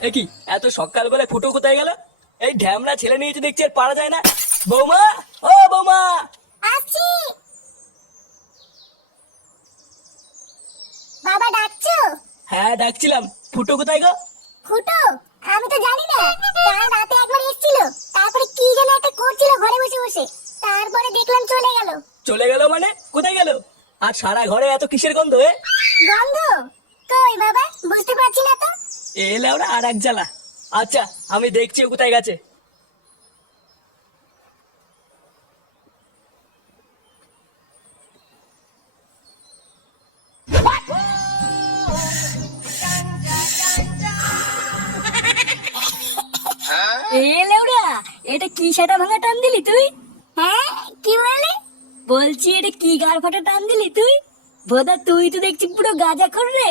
কি এত সকালবেলা ফুটো কোথায় গেল? এই ঢ্যামরা ছেলে নিয়েছে দেখছি আর পারা যায় না। বৌমা ও বৌমা! আসছি বাবা ডাকছো? হ্যাঁ ডাকছিলাম। ফুটো কোথায় গো? ফুটো আমি তো জানি না। কাল রাতে একবার এসেছিল। তারপরে কি যেন একটা করছিল ঘরে বসে বসে। তারপরে দেখলাম চলে গেল। চলে গেল মানে? কোথায় গেল? আর সারা ঘরে এত কিসের গন্ধ এ? গন্ধ? কই বাবা? এলে ওরা আর এক জ্বালা। আচ্ছা আমি দেখছি কোথায় গেছে। এটা কি সেটা ভাঙা টান দিলি তুই? হ্যাঁ কি বললি? বলছি এটা কি গার ফাটা টান দিলি তুই? বোধা তুই তো দেখছি পুরো গাজা খর রে।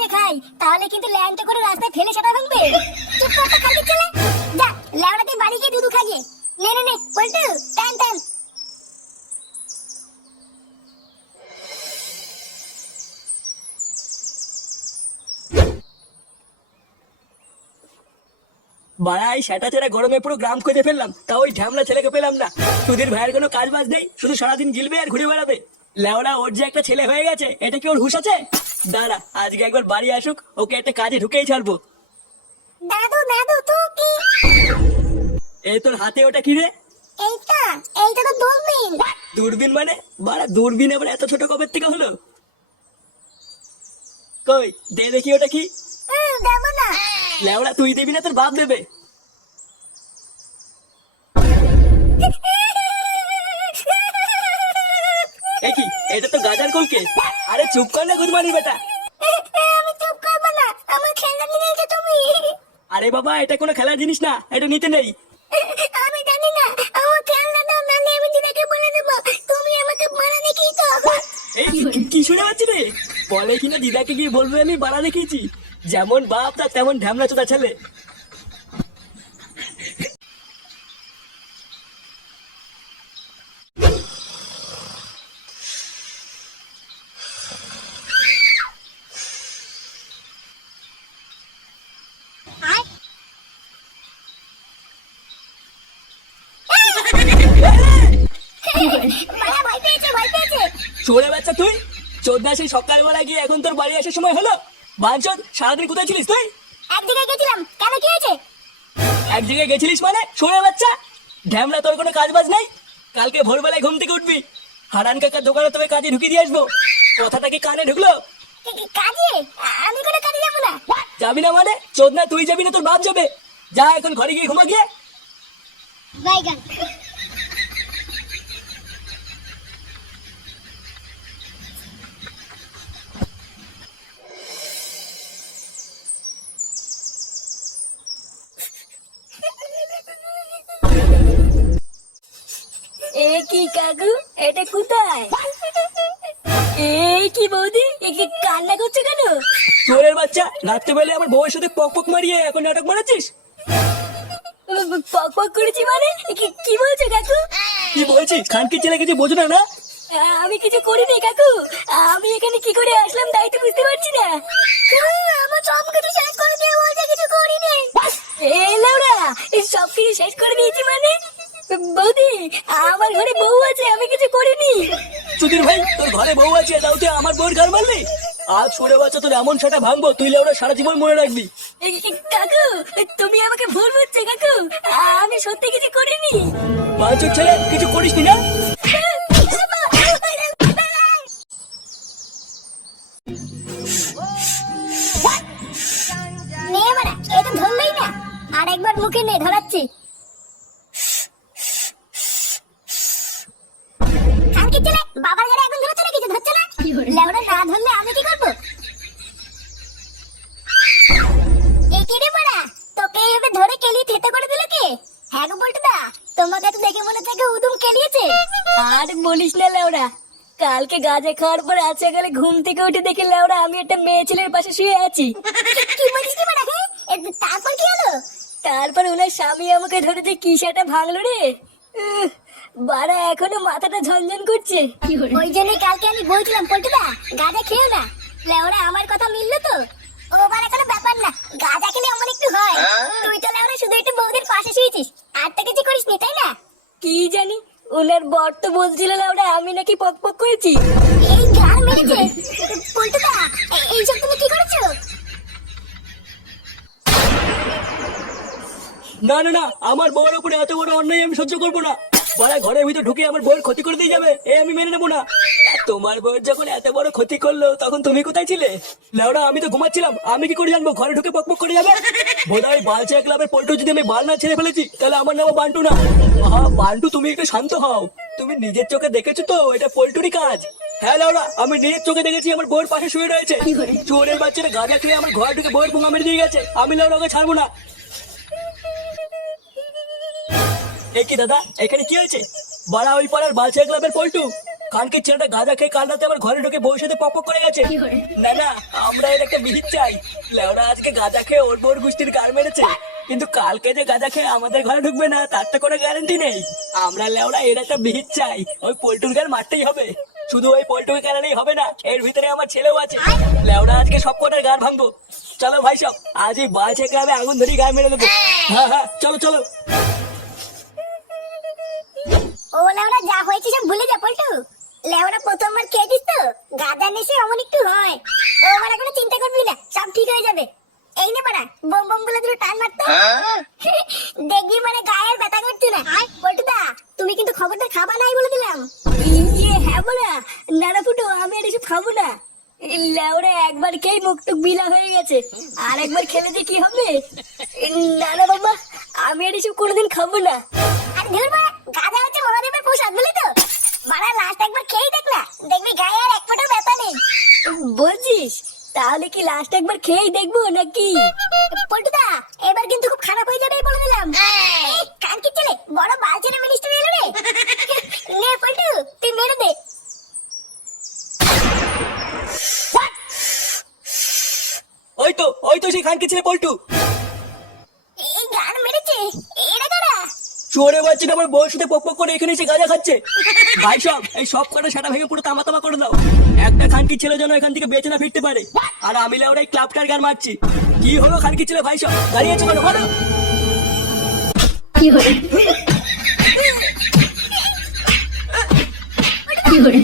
গাঁজা খাই তাহলে কিন্তু ল্যাংটা করে রাস্তায় ফেলে সেটা ভাঙবে। চুপ কর তো খালি চলে। যা তুই বাড়ি গিয়ে দুধু খাইয়ে। নে নে নে পল্টু টান টান। বাড়াই সেটা ছেড়ে গরমে পুরো গ্রাম খুঁজে ফেললাম। তা ওই ঢ্যামলা ছেলেকে পেলাম না। সুধীর ভাইয়ের কোনো কাজ বাজ নেই, শুধু সারাদিন গিলবে আর ঘুরে বেড়াবে। লেওড়া, ওর যে একটা ছেলে হয়ে গেছে, এটা কি ওর হুশ আছে? দাঁড়া আজকে একবার বাড়ি আসুক ওকে একটা কাজে ঢুকেই ছাড়বো। দাদু দাদু তো কি? এই তোর হাতে ওটা কি রে এইটা এইটা তো দূরবীন। দূরবীন মানে? বাড়া দূরবীন এবার এত ছোট কবের থেকে হলো? কই দে দেখি ওটা কি। দেবো না। লেওড়া তুই দিবি না তোর বাপ দেবে। এটা তো গাজার কলকে। আরে চুপ কর না গুদমানি বেটা। আমি চুপ করব না আমার খেলনা নিয়ে এসে তুমি। আরে বাবা এটা কোনো খেলার জিনিস না এটা নিতে নেই। আমি জানি না আমার খেলনা দাও নালে আমি দিদাকে বলে দেবো তুমি আমাকে মারা তো এই কি- কি শুনে পাচ্ছি রে? বলে কিনা দিদাকে গিয়ে বলবে আমি বাড়া দেখিয়েছি। যেমন বাপ তার তেমন ঢ্যামলা চোদা ছেলে। মারা ভয় পেয়েছে ভয় পেয়েছে। চলে বাচ্চা তুই? চোদ্দা সেই সকালবেলা গিয়ে এখন তোর বাড়ি আসার সময় হলো? বাঞ্চদ সারাদিন কোথায় ছিলিস তুই? এক জায়গায় গেছিলাম কেন কি হয়েছে? এক জায়গায় গেছিলিস মানে শুনে বাচ্চা? ঢ্যামলা তোর কোনো কাজ বাজ নাই? কালকে ভোরবেলায় ঘুম থেকে উঠবি। হারান কাকার দোকানে তোকে কাজে ঢুকিয়ে দিয়ে আসব। কথাটা কি কানে ঢুকলো? কাজে? আমি কোনো কাজে যাব না। যাবি না মানে? চোদনা তুই যাবি না তোর বাপ যাবে। যা এখন ঘরে গিয়ে ঘুমা গিয়ে। বাইগান কি কাকু? এটা কোথায়? এই কি বৌদি এ কি কান্না করছ কেন? চোরের বাচ্চা রাত্রেবেলা আমার বউয়ের সাথে পক পক মারিয়ে এখন নাটক মারাচ্ছিস? পক পক করেছি মানে? কি- বলছো কাকু? কি বলছিস খানকি ছেলে কিছু বোঝো না না? আমি কিছু করিনি কাকু। আমি এখানে কি করে আসলাম তাই তো বুঝতে পারছি না। আমার সব কিছু শেষ করে দিয়ে বলছে কিছু করিনি। এ লাউরা এই সব কিছু শেষ করে দিয়েছি মানে? বৌদি আমার ঘরে বউ আছে আমি কিছু করিনি। সুধীর ভাই তোর ঘরে বউ আছে তাও তুই আমার বউর ঘর মারলি? আজ সরে বাচ্চা তোর এমন সেটা ভাঙবো তুই ওরা সারা জীবন মনে রাখবি। কাকু তুমি আমাকে ভুল বুঝছ কাকু। আমি সত্যি কিছু করিনি। পাঁচক ছেলে কিছু করিস নি আর একবার মুখে নে কালকে গাঁজা খাওয়ার পর আছে গেলে ঘুম থেকে উঠে দেখি লেওরা আমি একটা মেয়ে ছেলের পাশে শুয়ে আছি। কি বলিস কি মানে হ্যাঁ? তারপর কি হলো? তারপর ওনার স্বামী আমাকে ধরে যে কি সেটা ভাঙলো রে। বাড়া এখনও মাথাটা ঝনঝন করছে। ওই জন্যই কালকে আমি বলছিলাম পল্টুদা গাঁজা খেও না। লেওরা আমার কথা মিললো তো? ও কোনো ব্যাপার না। গাঁজা খেলে অমন একটু হয়। তুই তো লেওরা শুধু একটু বৌদির পাশে শুয়েছিস। আর তো কিছু করিস নি তাই না? কি জানি ওনার বর তো বলছিল লেওরা আমি নাকি পক পক করেছি। এই গান মেরেছে পল্টুদা এই সব তুমি কি করেছ? না না না আমার বউর উপরে এত বড় অন্যায় আমি সহ্য করব না। পাড়ায় ঘরের ভিতরে ঢুকে আমার বউয়ের ক্ষতি করে দিয়ে যাবে এ আমি মেনে নেব না। তোমার বউয়ের যখন এত বড় ক্ষতি করল তখন তুমি কোথায় ছিলে? লাউডা আমি তো ঘুমাচ্ছিলাম। আমি কি করে জানব? ঘরে ঢুকে পকপক করে যাবে? বোধহয় বালচা ক্লাবের পল্টু যদি আমি বাল না ছেড়ে ফেলেছি তাহলে আমার নাম বান্টু না। আহা বান্টু তুমি একটু শান্ত হও। তুমি নিজের চোখে দেখেছ তো? এটা পল্টুরই কাজ। হ্যাঁ লাউডা আমি নিজের চোখে দেখেছি আমার বউয়ের পাশে শুয়ে রয়েছে। চোরের বাচ্চারা গাঁজা খেয়ে আমার ঘরে ঢুকে বউয়ের পুঙা মেরে দিয়ে গেছে। আমি লাউডা ওকে ছাড়বো না। এ কি দাদা এখানে কি হয়েছে? বাড়া ওই পাড়ার বালছে ক্লাবের পল্টু। কানকে ছেলেটা গাঁজা খেয়ে কাল রাতে আমার ঘরে ঢুকে সাথে পক পক করে গেছে। না না আমরা এর একটা বিহিত চাই। লেওরা আজকে গাঁজা খেয়ে ওর বউর গুষ্টির গার মেরেছে। কিন্তু কালকে যে গাঁজা খেয়ে আমাদের ঘরে ঢুকবে না তার তো কোনো গ্যারান্টি নেই। আমরা লেওরা এর একটা বিহিত চাই। ওই পল্টুর গার মারতেই হবে। শুধু ওই পল্টুকে কেনালেই হবে না এর ভিতরে আমার ছেলেও আছে। লেওরা আজকে সব কটার গান ভাঙবো। চলো ভাই সব আজ এই বালছে ক্লাবে আগুন ধরি গায়ে মেরে দেবো। হ্যাঁ হ্যাঁ চলো চলো। ও লেওরা যা হয়েছে সব ভুলে যা পল্টু। লেওরা প্রথমবার খেয়েছিস তো? গাঁজা নেশে অমন একটু হয়। ও আমার কোনো চিন্তা করবি না সব ঠিক হয়ে যাবে। এই নে পারা বম বম বলে দুটো টান মারতো। দেখবি মানে গায়ের ব্যথা করছে না। পল্টুদা তুমি কিন্তু খবরটা খাবা নাই বলে দিলাম। ইয়ে হ্যাঁ বলা নানা ফুটো আমি আর এসব খাব না। লেওরা একবার খেয়ে মুখ টুক বিলা হয়ে গেছে। আর একবার খেলে যে কি হবে? না না বাবা আমি আর এসব কোনোদিন খাব না। আর ধুর মা গাঁজা হচ্ছে মহাদেবের বুঝলি গায়ে আর এক ফোঁটাও ব্যথা নেই। বলছিস? তাহলে কি লাস্ট একবার খেয়েই দেখব নাকি? পল্টুদা এবার কিন্তু খুব খারাপ হয়ে যাবে বলে দিলাম। এই, কান কি চলে? বড় বালচেনা মিনিস্টার এলো রে। নে পল্টু তুই মেরে দে। ওই তো ওই তো সেই খানকে ছেলে পল্টু। চোরে বাচ্চাটা আমার বউর সাথে পক পক করে এখানে এসে গাঁজা খাচ্ছে। ভাই সব, এই সব কটা সেটা ভেঙে পুরো তামা তামা করে দাও। একটা খানকি ছেলে যেন এখান থেকে বেঁচে না ফিরতে পারে। আর আমি লাউরা এই ক্লাবটার গান মারছি। কি হলো খানকি ছেলে ভাই সব? দাঁড়িয়ে আছে কেন? বলো। কি হলো? কি হলো?